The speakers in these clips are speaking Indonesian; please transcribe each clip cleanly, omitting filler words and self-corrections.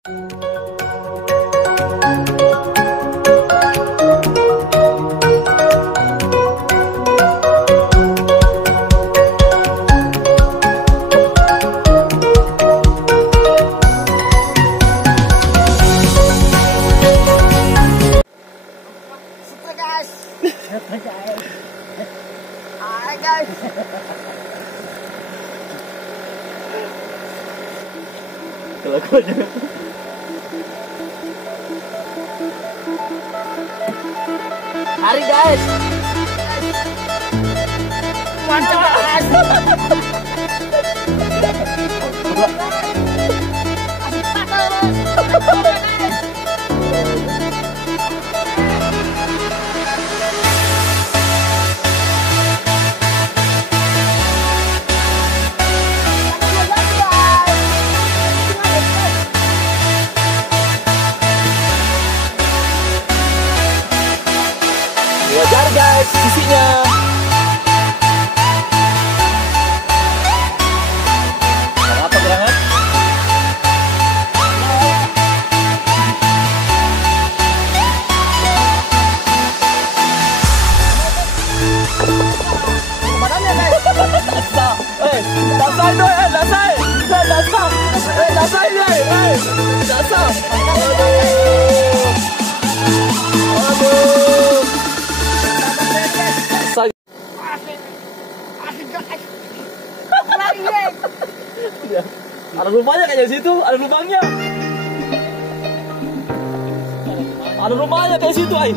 Hai guys. Kelakuannya. Hari guys. Mantap guys. Wajar guys, isinya. Apa gerangan? Kemananya guys? Dasar, dasar doi, dasar, dasar ini, dasar. Aduh. Ada lubangnya kayak di situ, ada lubangnya. Ada lubangnya kayak situ, ay.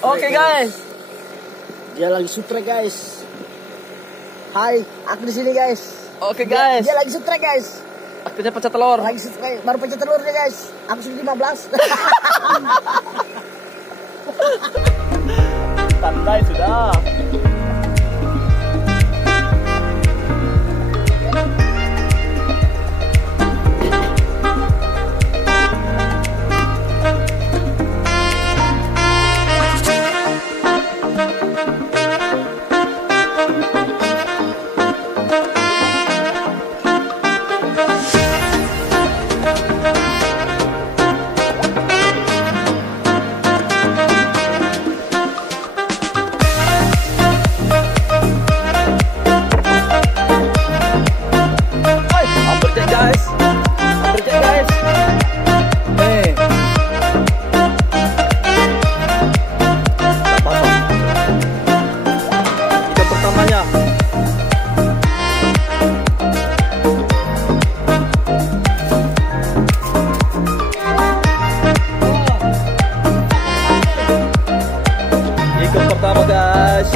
Oke guys, dia lagi sutrek guys. Hai, aku di sini guys. Oke guys. Dia lagi sutrek guys. Akhirnya pecah telur. Lagi sutrek, baru pecah telurnya guys. Aku sudah 15. Santai sudah. Pertama guys.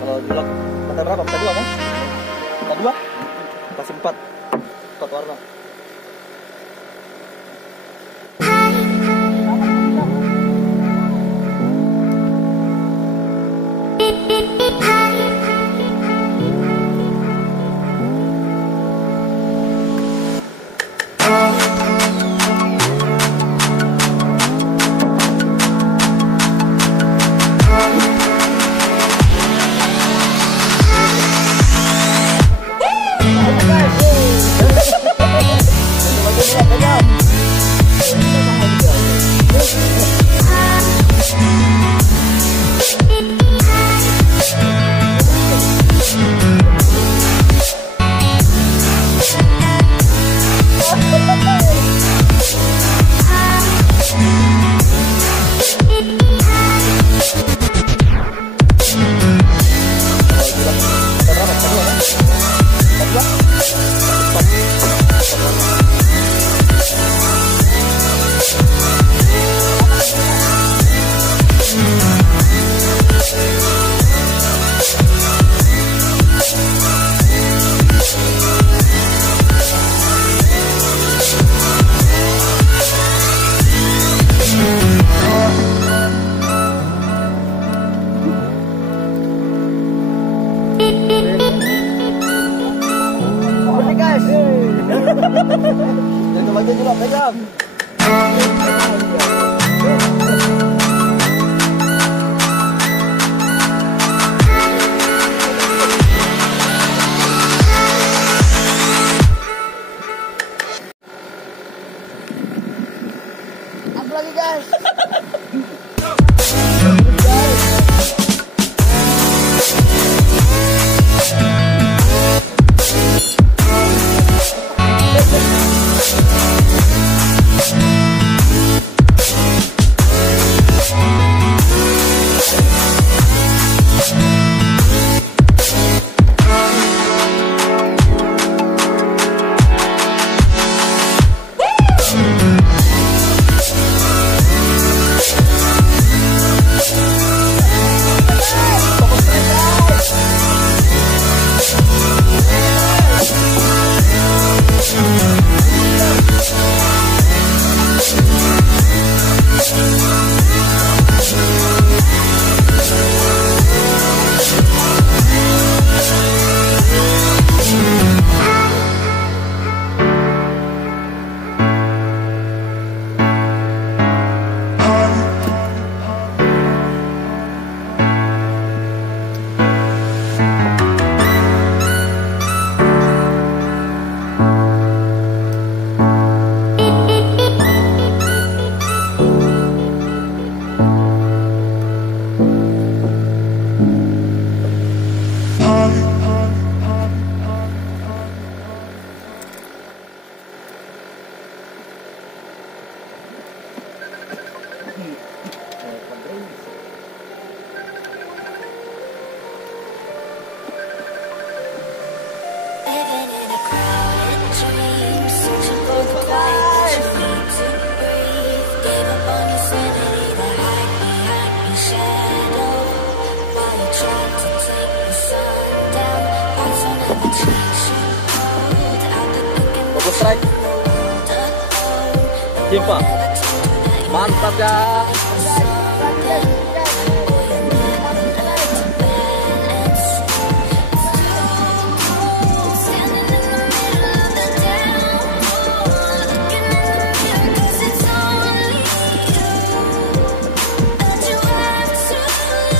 Kalau bilang pakai berapa? Pakai 2 kan? Pakai 2? Kasih 4. 4 warna. bagian juga pegang. Apa lagi guys? Strike. Jumpa. Mantap ya.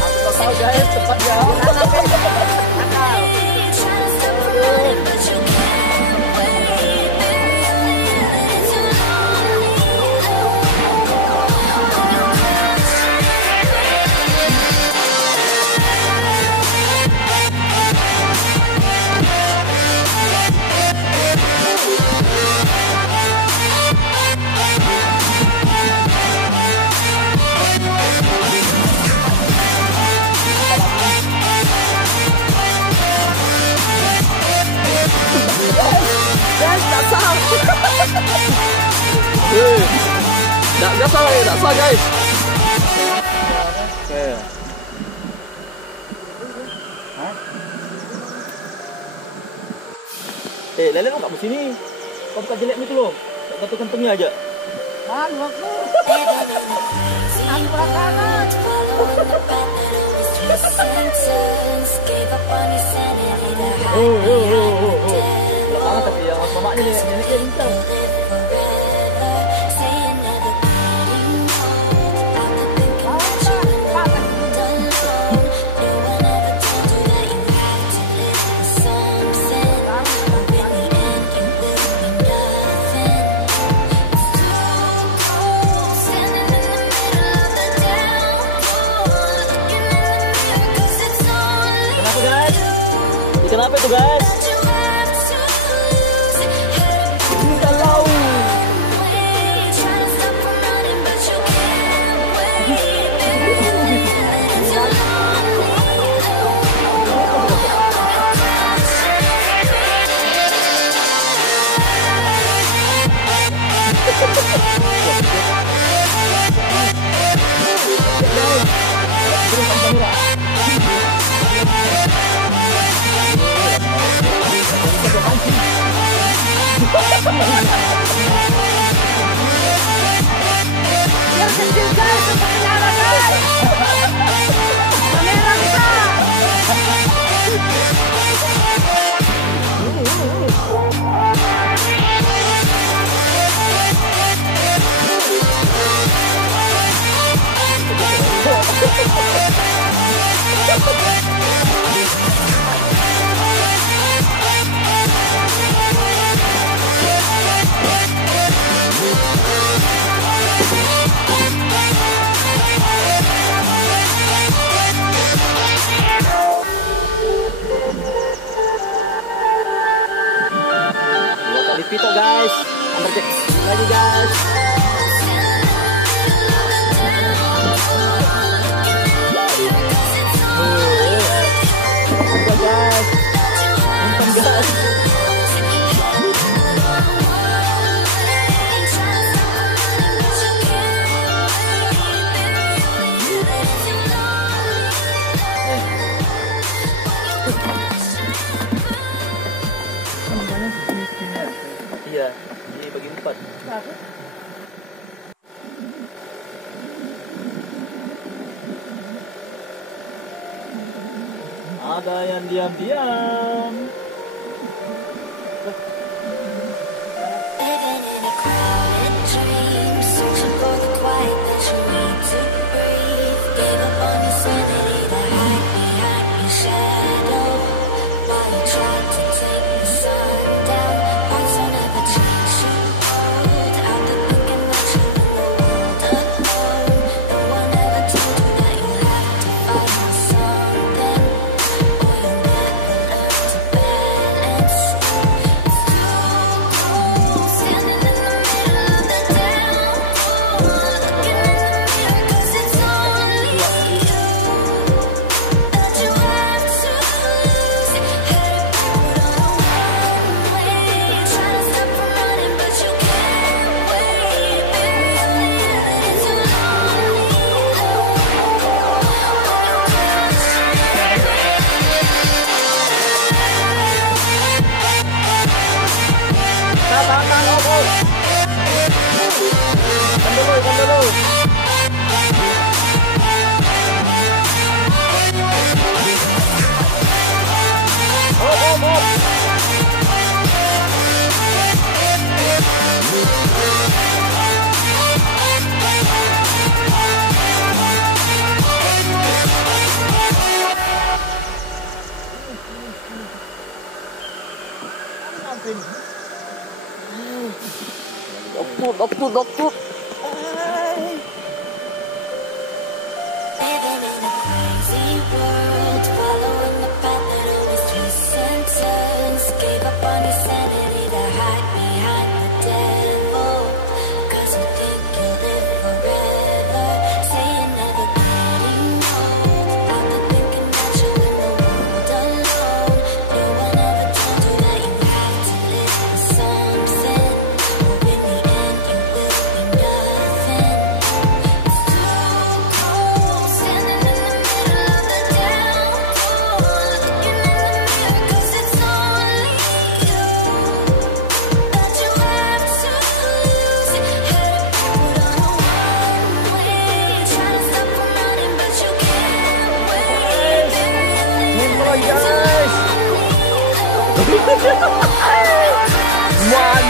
Aku tahu guys, cepat ya. Guys, tak sah. Tak sah lagi, tak sah guys. Lele lu nggak sini. Kau buka jelek itu loh. Satu kantongnya aja. Aku kanan. Belakang tapi yang mamanya neneknya hitam. Kenapa itu guys? Kalau Biar kecil guys, untuk menyala guys. Kamera kita. kok guys. Undercek lagi guys. Ada guys. Nonton guys. Iya, dibagi 4. Ada yang diam-diam. Kan dulu. Dokter. Guys.